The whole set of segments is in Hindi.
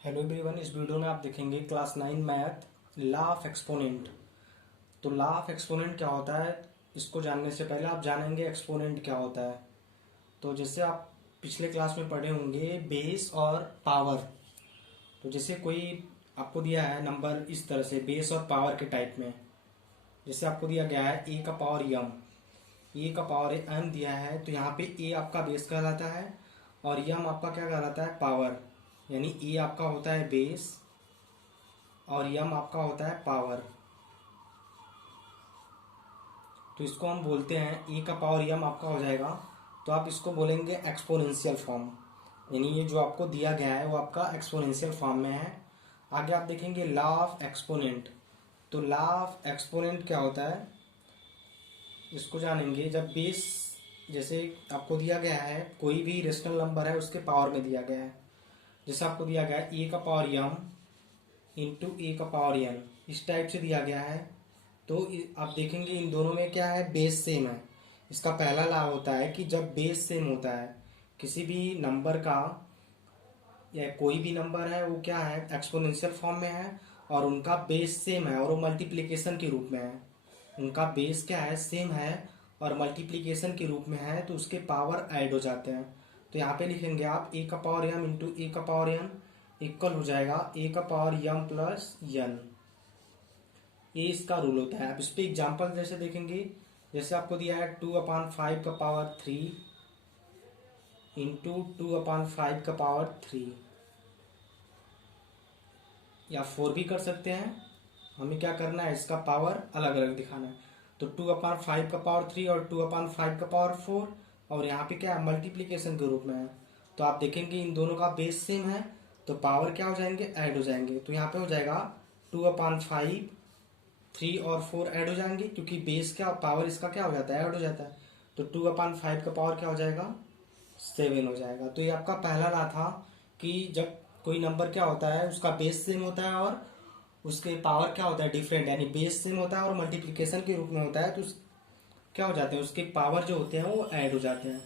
हेलो एवरीवन, इस वीडियो में आप देखेंगे class 9 math law of exponent. तो लॉ ऑफ एक्सपोनेंट क्या होता है, इसको जानने से पहले आप जानेंगे एक्सपोनेंट क्या होता है। तो जैसे आप पिछले क्लास में पढ़े होंगे बेस और पावर। तो जैसे कोई आपको दिया है नंबर इस तरह से बेस और पावर के टाइप में, जैसे आपको दिया गया है ए का पावर यम, ए का पावर एम दिया है। तो यहाँ पे ए आपका बेस कहलाता है और यम आपका क्या कहलाता है, पावर। यानी ए आपका होता है बेस और यम आपका होता है पावर। तो इसको हम बोलते हैं ए का पावर यम आपका हो जाएगा, तो आप इसको बोलेंगे एक्सपोनेंशियल फॉर्म। यानी ये जो आपको दिया गया है वो आपका एक्सपोनेंशियल फॉर्म में है। आगे आप देखेंगे लॉ ऑफ एक्सपोनेंट। तो लॉ ऑफ एक्सपोनेंट क्या होता है, इसको जानेंगे जब बेस, जैसे आपको दिया गया है कोई भी रेशनल नंबर है उसके पावर में दिया गया है। जैसे आपको दिया गया है ए का पावर यम इंटू ए का पावर एन, इस टाइप से दिया गया है। तो आप देखेंगे इन दोनों में क्या है, बेस सेम है। इसका पहला लाभ होता है कि जब बेस सेम होता है किसी भी नंबर का, या कोई भी नंबर है वो क्या है, एक्सपोनेंशियल फॉर्म में है और उनका बेस सेम है और वो मल्टीप्लिकेशन के रूप में है। उनका बेस क्या है, सेम है और मल्टीप्लिकेशन के रूप में है, तो उसके पावर ऐड हो जाते हैं। तो यहाँ पे लिखेंगे आप ए का पावर एम इंटू ए का पावर एन इक्वल हो जाएगा ए का पावर यम प्लस यन। ये इसका रूल होता है। अब इस पर एग्जाम्पल जैसे देखेंगे, जैसे आपको दिया है 2/5 का पावर 3 इंटू 2/5 का पावर 3, या 4 भी कर सकते हैं। हमें क्या करना है, इसका पावर अलग अलग दिखाना है। तो 2/5 का पावर 3 और 2/5 का पावर 4, और यहाँ पे क्या है, मल्टीप्लीकेशन के रूप में है। तो आप देखेंगे इन दोनों का बेस सेम है तो पावर क्या हो जाएंगे, ऐड हो जाएंगे। तो यहाँ पे हो जाएगा 2/5, 3 और 4 ऐड हो जाएंगे, क्योंकि बेस क्या, पावर इसका क्या हो जाता है, ऐड हो जाता है। तो 2/5 का पावर क्या हो जाएगा, 7 हो जाएगा। तो ये आपका पहला ला था कि जब कोई नंबर क्या होता है उसका बेस सेम होता है और उसके पावर क्या होता है, डिफरेंट। यानी बेस सेम होता है और मल्टीप्लिकेशन के रूप में होता है, तो क्या हो जाते हैं, उसके पावर जो होते हैं वो ऐड हो जाते हैं।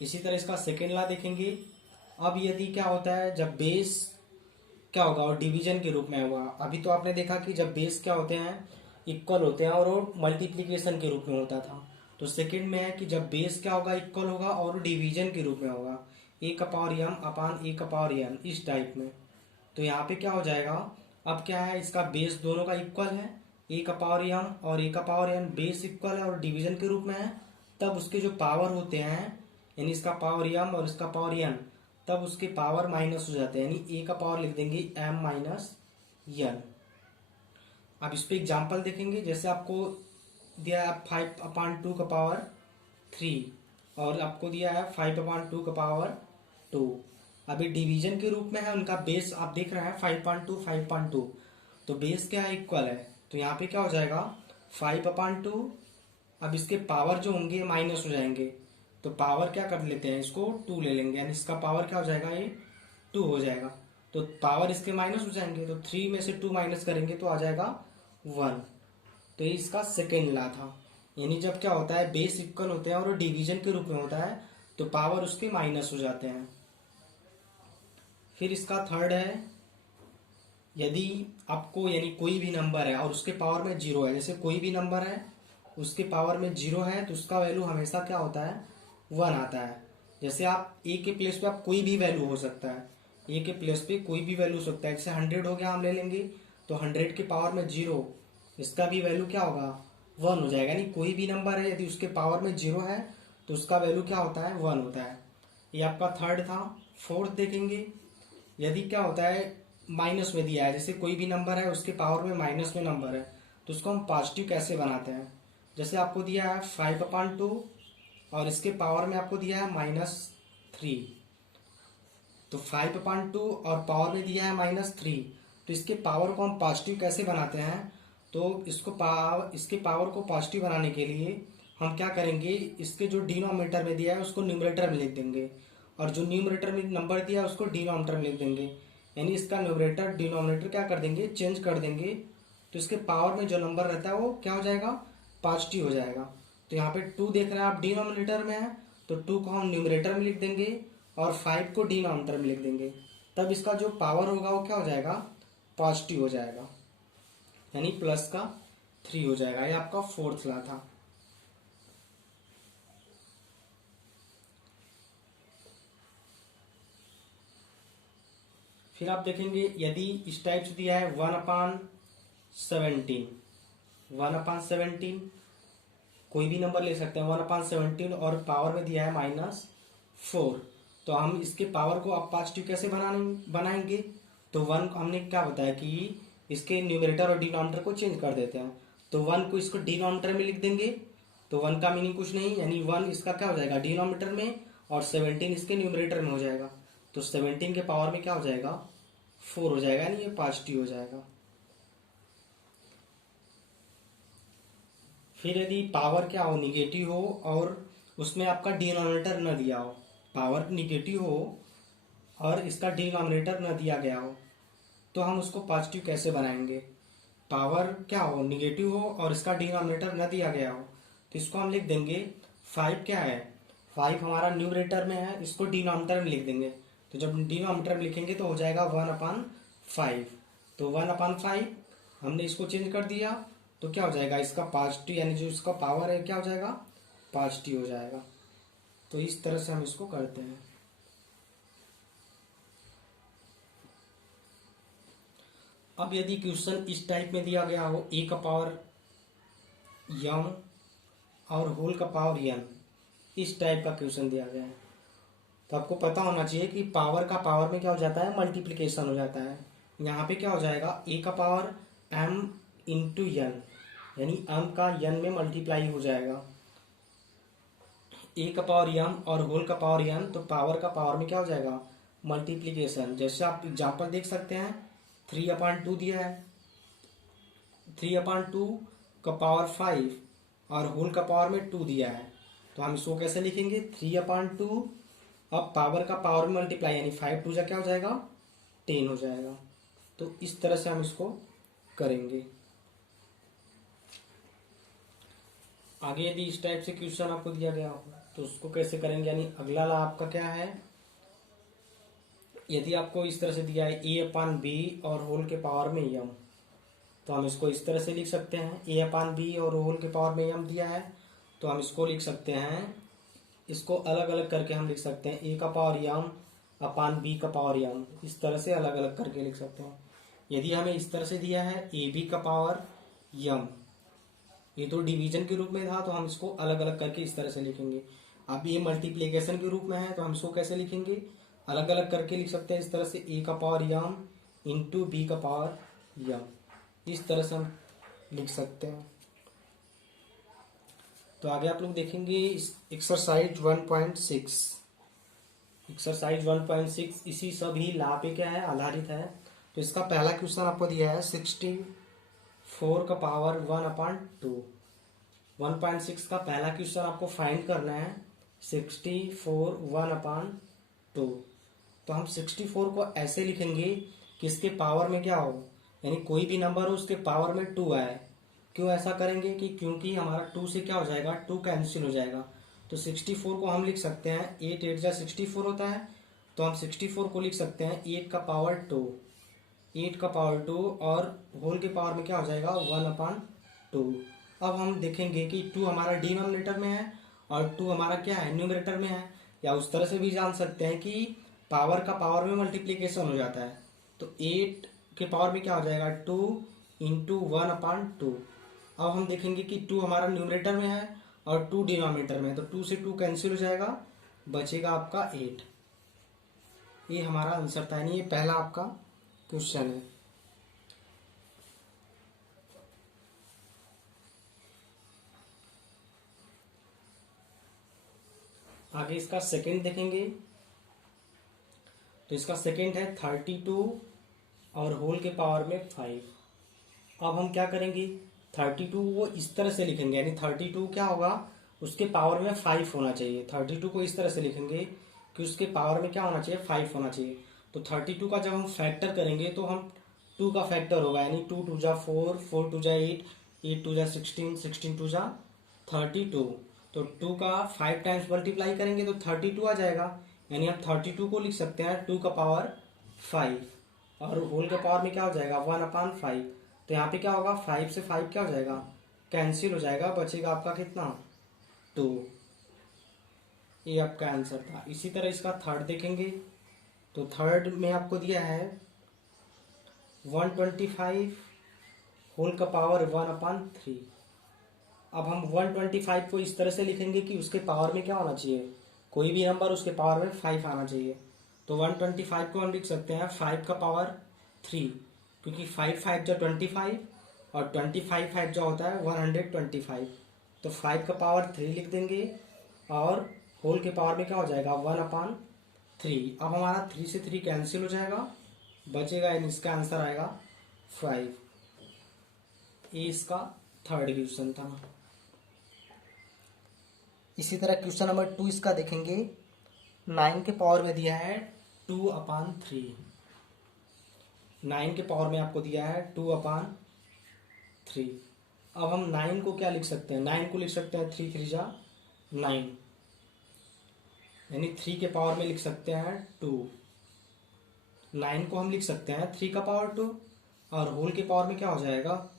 इसी तरह इसका सेकेंड ला देखेंगे। अब यदि क्या होता है, जब बेस क्या होगा और डिवीजन के रूप में होगा। अभी तो आपने देखा कि जब बेस क्या होते हैं, इक्वल होते हैं और वो मल्टीप्लिकेशन के रूप में होता था। तो सेकंड में है कि जब बेस क्या होगा, इक्वल होगा और डिवीजन के रूप में होगा, ए का पावर यम अपान ए का पावर एन, इस टाइप में। तो यहाँ पे क्या हो जाएगा, अब क्या है, इसका बेस दोनों का इक्वल है, ए का पावर यम और ए का पावर एन बेस इक्वल है और डिवीजन के रूप में है। तब उसके जो पावर होते हैं, यानी इसका पावर यम और इसका पावर एन, तब उसके पावर माइनस हो जाते हैं। यानी ए का पावर लिख देंगे एम माइनस एन। अब इस पे एग्जाम्पल देखेंगे। जैसे आपको दिया है 5/2 का पावर 3 और आपको दिया है 5/2 का पावर 2। अभी डिवीजन के रूप में है, उनका बेस आप देख रहे हैं 5/2 5/2, तो बेस क्या है, इक्वल है। तो यहाँ पे क्या हो जाएगा 5/2। अब इसके पावर जो होंगे माइनस हो जाएंगे, तो पावर क्या कर लेते हैं, इसको 2 ले लेंगे, यानी इसका पावर क्या हो जाएगा, ये 2 हो जाएगा। तो पावर इसके माइनस हो जाएंगे, तो 3 में से 2 माइनस करेंगे तो आ जाएगा 1। तो ये इसका सेकेंड ला था। यानी जब क्या होता है, बेस इक्वल होते हैं और डिवीजन के रूप में होता है, तो पावर उसके माइनस हो जाते हैं। फिर इसका थर्ड है, यदि आपको, यानी कोई भी नंबर है और उसके पावर में 0 है। जैसे कोई भी नंबर है उसके पावर में 0 है, तो उसका वैल्यू हमेशा क्या होता है, 1 आता है। जैसे आप ए के प्लेस पे आप कोई भी वैल्यू हो सकता है, ए के प्लेस पे कोई भी वैल्यू हो सकता है। जैसे 100 हो गया, हम ले लेंगे, तो 100 के पावर में 0, इसका भी वैल्यू क्या होगा, 1 हो जाएगा। यानी कोई भी नंबर है यदि उसके पावर में 0 है तो उसका वैल्यू क्या होता है, 1 होता है। ये आपका थर्ड था। फोर्थ देखेंगे, यदि क्या होता है, माइनस में दिया है, जैसे कोई भी नंबर है उसके पावर में माइनस में नंबर है, तो उसको हम पॉजिटिव कैसे बनाते हैं। जैसे आपको दिया है 5/2 और इसके पावर में आपको दिया है -3, तो 5/2 और पावर में दिया है -3, तो इसके पावर को हम पॉजिटिव कैसे बनाते हैं। तो इसके पावर को पॉजिटिव बनाने के लिए हम क्या करेंगे, इसके जो डिनोमिनेटर में दिया है उसको न्यूमरेटर में लिख देंगे और जो न्यूमरेटर में नंबर दिया है उसको डिनोमिनेटर में लिख देंगे। यानी इसका न्यूमरेटर डिनोमिनेटर क्या कर देंगे, चेंज कर देंगे। तो इसके पावर में जो नंबर रहता है वो क्या हो जाएगा, पॉजिटिव हो जाएगा। तो यहाँ पे 2 देख रहे हैं आप, डिनोमिनेटर में है, तो 2 को हम न्यूमरेटर में लिख देंगे और 5 को डिनोमिनेटर में लिख देंगे। तब इसका जो पावर होगा वो क्या हो जाएगा, पॉजिटिव हो जाएगा, यानी प्लस का 3 हो जाएगा। ये आपका फोर्थ लॉ था। फिर आप देखेंगे यदि इस टाइप से दिया है 1/17, 1/17 कोई भी नंबर ले सकते हैं, 1/17 और पावर में दिया है -4, तो हम इसके पावर को अब पॉजिटिव कैसे बनाएंगे। तो 1 हमने क्या बताया कि इसके न्यूमरेटर और डिनोमिनेटर को चेंज कर देते हैं। तो 1 को इसको डिनोमिनेटर में लिख देंगे, तो 1 का मीनिंग कुछ नहीं, यानी 1 इसका क्या हो जाएगा डिनोमिनेटर में और 17 इसके न्यूमरेटर में हो जाएगा। तो 17 के पावर में क्या हो जाएगा 4 हो जाएगा, यानी ये पॉजिटिव हो जाएगा। फिर यदि पावर क्या हो निगेटिव हो और उसमें आपका डिनोमिनेटर न दिया हो, पावर निगेटिव हो और इसका डिनोमिनेटर न दिया गया हो, तो हम उसको पॉजिटिव कैसे बनाएंगे। पावर क्या हो निगेटिव हो और इसका डिनोमिनेटर न दिया गया हो, तो इसको हम लिख देंगे 5 क्या है, 5 हमारा न्यूमरेटर में है, इसको डिनोमिनेटर में लिख देंगे। तो जब डिनोमिनेटर में लिखेंगे तो हो जाएगा 1/5। तो 1/5 हमने इसको चेंज कर दिया, तो क्या हो जाएगा इसका पॉजिटिव, यानी जो इसका पावर है क्या हो जाएगा पॉजिटिव हो जाएगा। तो इस तरह से हम इसको करते हैं। अब यदि क्वेश्चन इस टाइप में दिया गया हो a का पावर m और होल का पावर n, इस टाइप का क्वेश्चन दिया गया है, तो आपको पता होना चाहिए कि पावर का पावर में क्या हो जाता है मल्टीप्लिकेशन हो जाता है। यहाँ पे क्या हो जाएगा a का पावर m इंटू n, यानी m का n में मल्टीप्लाई हो जाएगा। a का पावर m और होल का पावर n, तो पावर का पावर में क्या हो जाएगा मल्टीप्लिकेशन। जैसे आप एग्जाम्पल देख सकते हैं 3/2 दिया है, 3/2 का पावर 5 और होल का पावर में 2 दिया है, तो हम इसको कैसे लिखेंगे 3/2, अब पावर का पावर में मल्टीप्लाई, यानी 5 2 जा क्या हो जाएगा 10 हो जाएगा। तो इस तरह से हम इसको करेंगे। आगे यदि इस टाइप से क्वेश्चन आपको दिया गया हो तो उसको कैसे करेंगे, यानी अगला ला आपका क्या है, यदि आपको इस तरह से दिया है a/b और होल के पावर में m, तो हम इसको इस तरह से लिख सकते हैं a/b और होल के पावर में m दिया है, तो हम इसको लिख सकते हैं, इसको अलग अलग करके हम लिख सकते हैं a का पावर m अपान b का पावर m, इस तरह से अलग अलग करके लिख सकते हैं। यदि हमें इस तरह से दिया है ab का पावर m, ये तो डिवीजन के रूप में था, तो हम इसको अलग अलग करके इस तरह से लिखेंगे। अब ये मल्टीप्लिकेशन के रूप में है, तो हम इसको कैसे लिखेंगे अलग अलग करके लिख सकते हैं इस तरह से a का पावर m इंटू b का पावर m, इस तरह से हम लिख सकते हैं। तो आगे आप लोग देखेंगे एक्सरसाइज 1.6, एक्सरसाइज 1.6 इसी सभी ला पे क्या है आधारित है। तो इसका पहला क्वेश्चन आपको दिया है 64 का पावर 1/2। 1.6 का पहला क्वेश्चन आपको फाइंड करना है 64 1/2। तो हम 64 को ऐसे लिखेंगे कि इसके पावर में क्या हो, यानी कोई भी नंबर हो उसके पावर में 2 आए। क्यों ऐसा करेंगे कि क्योंकि हमारा 2 से क्या हो जाएगा 2 कैंसिल हो जाएगा। तो 64 को हम लिख सकते हैं 8 8 जा 64 होता है, तो हम 64 को लिख सकते हैं 8 का पावर 2, 8 का पावर 2 और होल के पावर में क्या हो जाएगा 1/2। अब हम देखेंगे कि 2 हमारा डिनोमिनेटर में है और 2 हमारा क्या है न्यूमरेटर में है, या उस तरह से भी जान सकते हैं कि पावर का पावर में मल्टीप्लिकेशन हो जाता है। तो 8 के पावर में क्या हो जाएगा 2 इंटू 1/2। अब हम देखेंगे कि 2 हमारा न्यूमरेटर में है और 2 डिनोमिनेटर में है, तो 2 से 2 कैंसिल हो जाएगा, बचेगा आपका 8। ये हमारा आंसर था, यानी ये पहला आपका क्वेश्चन है। आगे इसका सेकंड देखेंगे, तो इसका सेकंड है 32 और होल के पावर में 5। अब हम क्या करेंगे 32 वो इस तरह से लिखेंगे, यानी 32 क्या होगा उसके पावर में 5 होना चाहिए। 32 को इस तरह से लिखेंगे कि उसके पावर में क्या होना चाहिए 5 होना चाहिए। तो 32 का जब हम फैक्टर करेंगे तो हम 2 का फैक्टर होगा, यानी 2 2 जा 4, 4 2 जा 8, 8 2 जा 16, 16 2 जा 32। तो 2 का 5 टाइम्स मल्टीप्लाई करेंगे तो 32 आ जाएगा, यानी हम 32 को लिख सकते हैं 2 का पावर 5 और होल के पावर में क्या हो जाएगा 1/5। तो यहाँ पे क्या होगा 5 से 5 क्या हो जाएगा कैंसिल हो जाएगा, बचेगा आपका कितना 2। ये आपका आंसर था। इसी तरह इसका थर्ड देखेंगे तो थर्ड में आपको दिया है 125 होल का पावर 1/3। अब हम 125 को इस तरह से लिखेंगे कि उसके पावर में क्या होना चाहिए, कोई भी नंबर उसके पावर में 5 आना चाहिए। तो 125 को हम लिख सकते हैं 5 का पावर 3, क्योंकि 5 5 जो 25 और 25 5 जो होता है 125। तो 5 का पावर 3 लिख देंगे और होल के पावर में क्या हो जाएगा 1/3। अब हमारा 3 से 3 कैंसिल हो जाएगा, बचेगा यानी इसका आंसर आएगा 5। ये इसका थर्ड क्वेश्चन था। इसी तरह क्वेश्चन नंबर 2 इसका देखेंगे। 9 के पावर में दिया है 2/3। 9 के पावर में आपको दिया है 2/3। अब हम 9 को क्या लिख सकते हैं, 9 को लिख सकते हैं 3 3 जा 9, यानी 3 के पावर में लिख सकते हैं 2। 9 को हम लिख सकते हैं 3 का पावर 2 और होल के पावर में क्या हो जाएगा,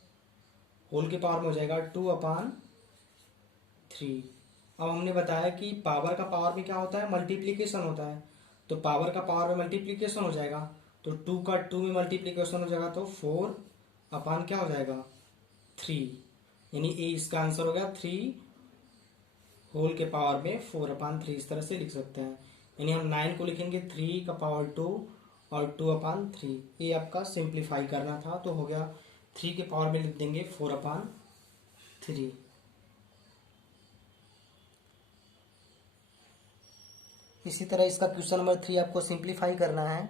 होल के पावर में हो जाएगा 2/3। अब हमने बताया कि पावर का पावर में क्या होता है मल्टीप्लीकेशन होता है, तो पावर का पावर में मल्टीप्लीकेशन हो जाएगा, तो 2 का 2 में मल्टीप्लीकेशन हो जाएगा तो 4 क्या हो जाएगा 3, यानी ए इसका आंसर हो गया 3 होल के पावर में 4/3। इस तरह से लिख सकते हैं, यानी हम 9 को लिखेंगे 3 का पावर 2 और 2/3। ये आपका सिंप्लीफाई करना था, तो हो गया 3 के पावर में लिख देंगे 4/3। इसी तरह इसका क्वेश्चन नंबर 3 आपको सिंप्लीफाई करना है।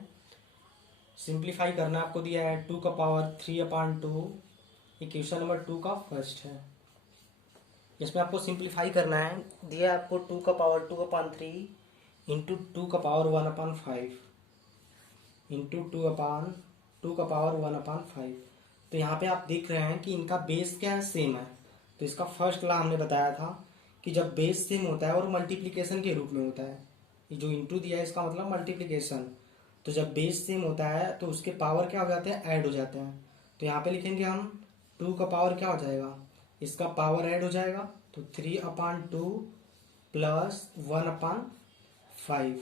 सिंप्लीफाई करना आपको दिया है 2 का पावर 3/2। ये क्वेश्चन नंबर 2 का फर्स्ट है। इसमें आपको सिंप्लीफाई करना है, दिया है आपको 2 का पावर 2/3 इंटू 2 का पावर 1/5 इंटू 2 का पावर 1/5। तो यहाँ पे आप देख रहे हैं कि इनका बेस क्या है सेम है। तो इसका फर्स्ट लॉ हमने बताया था कि जब बेस सेम होता है और मल्टीप्लिकेशन के रूप में होता है, ये जो इंटू दिया है इसका मतलब मल्टीप्लिकेशन। तो जब बेस सेम होता है तो उसके पावर क्या हो जाते हैं ऐड हो जाते हैं। तो यहाँ पे लिखेंगे हम 2 का पावर क्या हो जाएगा, इसका पावर ऐड हो जाएगा तो 3/2 प्लस 1/5।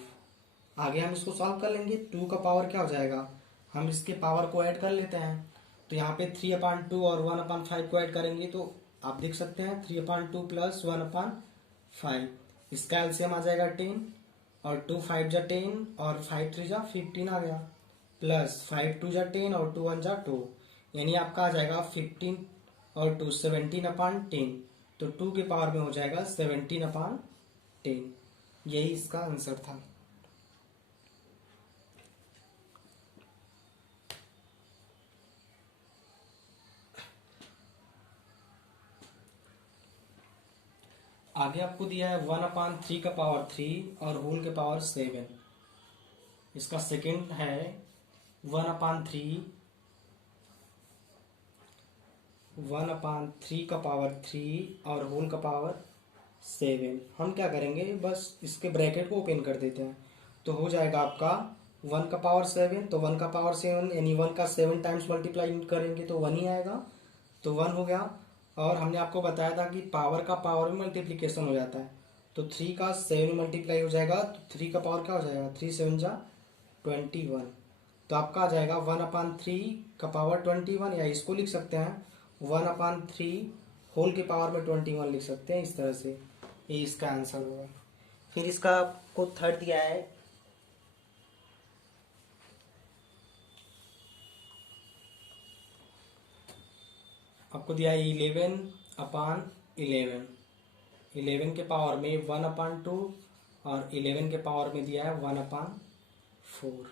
आगे हम इसको सॉल्व कर लेंगे। 2 का पावर क्या हो जाएगा, हम इसके पावर को ऐड कर लेते हैं। तो यहाँ पे 3/2 और 1/5 को ऐड करेंगे तो आप देख सकते हैं 3/2 प्लस 1/5, इसका एलसीएम आ जाएगा 10 और 2 5 जा 10 और 5 3 जा 15 आ गया, प्लस 5 2 जा 10 और 2 1 जा 2, यानी आपका आ जाएगा 15 और 2 17/10। तो 2 के पावर में हो जाएगा 17/10। यही इसका आंसर था। आगे आपको दिया है 1/3 का पावर 3 और होल के पावर 7। इसका सेकंड है 1/3 का पावर 3 और होल का पावर 7। हम क्या करेंगे, बस इसके ब्रैकेट को ओपन कर देते हैं तो हो जाएगा आपका 1 का पावर 7। तो 1 का पावर 7 यानी 1 का 7 टाइम्स मल्टीप्लाई करेंगे तो 1 ही आएगा, तो 1 हो गया। और हमने आपको बताया था कि पावर का पावर में मल्टीप्लिकेशन हो जाता है, तो 3 का 7 में मल्टीप्लाई हो जाएगा तो 3 का पावर क्या हो जाएगा 3 7 जा 21। तो आपका आ जाएगा 1/3 का पावर 21, या इसको लिख सकते हैं 1/3 होल के पावर में 21 लिख सकते हैं। इस तरह से ये इसका आंसर होगा। फिर इसका आपको थर्ड दिया है आपको दिया है 11/11। 11 के पावर में 1/2 और 11 के पावर में दिया है 1/4।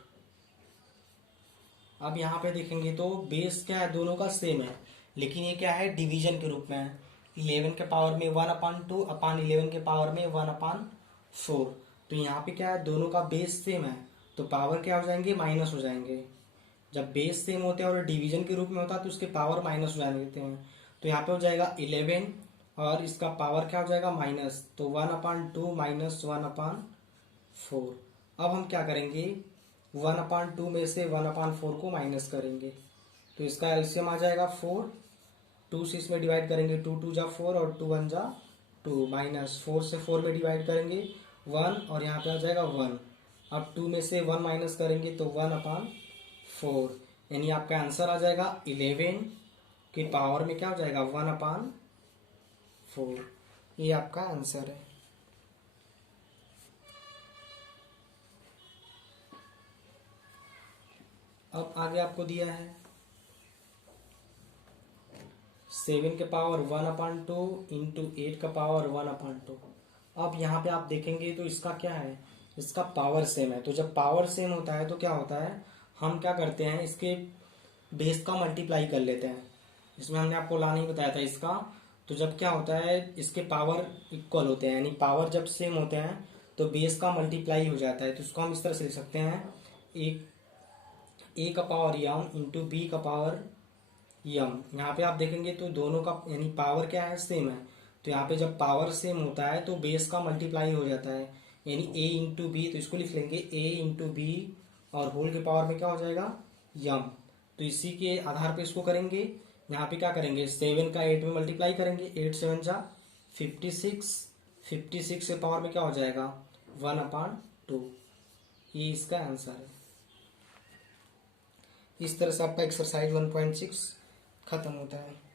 अब यहाँ पे देखेंगे तो बेस क्या है, दोनों का सेम है, लेकिन ये क्या है डिवीजन के रूप में है। 11 के पावर में 1/2 अपान 11 के पावर में 1/4। तो यहाँ पे क्या है दोनों का बेस सेम है, तो पावर क्या हो जाएंगे माइनस हो जाएंगे। जब बेस सेम होते हैं और डिवीजन के रूप में होता है तो उसके पावर माइनस हो जाते हैं। तो यहाँ पे हो जाएगा 11 और इसका पावर क्या हो जाएगा माइनस, तो 1/2 माइनस 1/4। अब हम क्या करेंगे 1/2 में से 1/4 को माइनस करेंगे तो इसका एलसीएम आ जाएगा 4। 2 से इसमें डिवाइड करेंगे 2 2 जा 4 और 2 1 जा 2 माइनस 4 से 4 में डिवाइड करेंगे 1 और यहाँ पे आ जाएगा 1। अब 2 में से 1 माइनस करेंगे तो 1/4 यानी आपका आंसर आ जाएगा 11 के पावर में क्या हो जाएगा 1/4। ये आपका आंसर है। अब आगे आपको दिया है 7 के पावर 1/2 इंटू 8 का पावर 1/2। अब यहाँ पे आप देखेंगे तो इसका क्या है, इसका पावर सेम है। तो जब पावर सेम होता है तो क्या होता है, हम क्या करते हैं इसके बेस का मल्टीप्लाई कर लेते हैं। इसमें हमने आपको ला नहीं बताया था इसका। तो जब क्या होता है इसके पावर इक्वल होते हैं, यानी पावर जब सेम होते हैं तो बेस का मल्टीप्लाई हो जाता है। तो इसको हम इस तरह से लिख सकते हैं, एक ए का पावर यम इंटू बी का पावर यम। यहाँ पे आप देखेंगे तो दोनों का यानी पावर क्या है, सेम है। तो यहाँ पे जब पावर सेम होता है तो बेस का मल्टीप्लाई हो जाता है, यानी ए इंटू बी। तो इसको लिख लेंगे ए इंटू बी और होल के पावर में क्या हो जाएगा यम। तो इसी के आधार पे इसको करेंगे। यहाँ पे क्या करेंगे 7 का 8 में मल्टीप्लाई करेंगे, 8 7 जा 56, 56 के पावर में क्या हो जाएगा 1/2। ये इसका आंसर है। इस तरह से आपका एक्सरसाइज 1.6 खत्म होता है।